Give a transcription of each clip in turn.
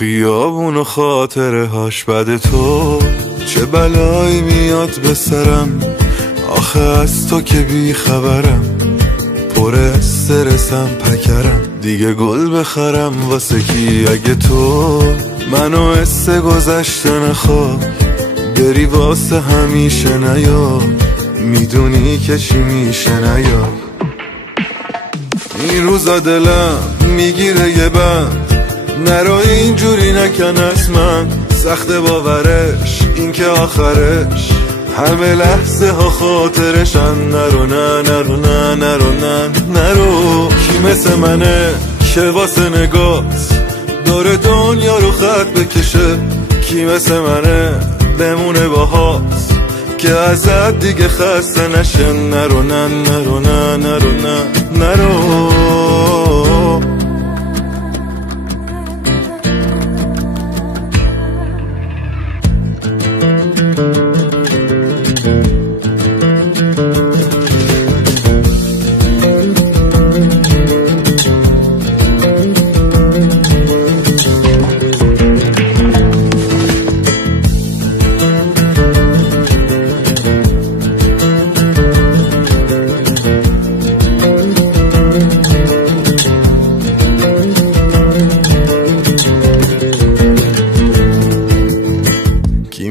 خیابون و خاطره هاش بد تو، چه بلایی میاد به سرم آخه از تو که بی خبرم، پر استرسم پکرم دیگه گل بخرم واسه کی؟ اگه تو منو اسه گذشته نخواه بری واسه همیشه نیا، میدونی که چی میشه نیا. این روزا دلم میگیره یه بند، نرو اینجوری نکن از من، سخت باورش این که آخرش همه لحظه ها خاطرشن. نرو نه نرو نه نرو نه نرو، کی مثل منه که واسه نگات دور دنیا رو خط بکشه؟ کی مثل منه بمونه باهات که ازت دیگه خسته نشه؟ نرو نه نرو نه نرو نه نرو.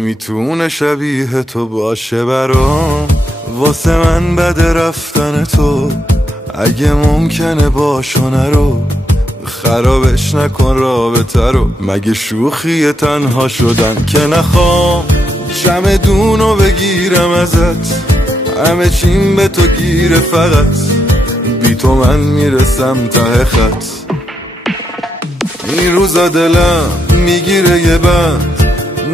میتونه شبیه تو باشه برام، واسه من بد رفتن تو، اگه ممکنه باشو نرو، خرابش نکن رابطه رو. مگه شوخی تنها شدن که نخوام چمدونو بگیرم ازت، همه چیم به تو گیره فقط بی تو من میرسم ته خط. این روزا دلم میگیره یه بند،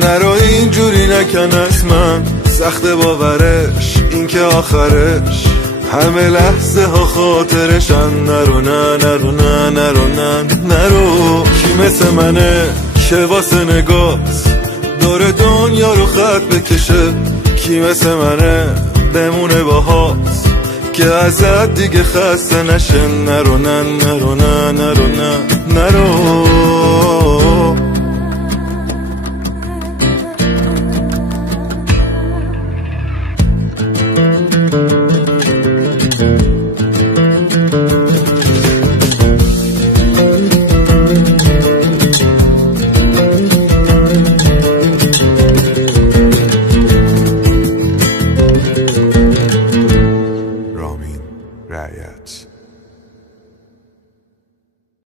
نرو اینجوری نکن از من، سخت باورش این که آخرش همه لحظه ها خاطرشن. نرو نه نرو نه نرو نه نرو، کی مثل منه که واسه نگات دور دنیا رو خط بکشه؟ کی مثل منه بمونه باهات که ازت دیگه خسته نشه؟ نرو نه نرو نه نرو نه نرو. رعیت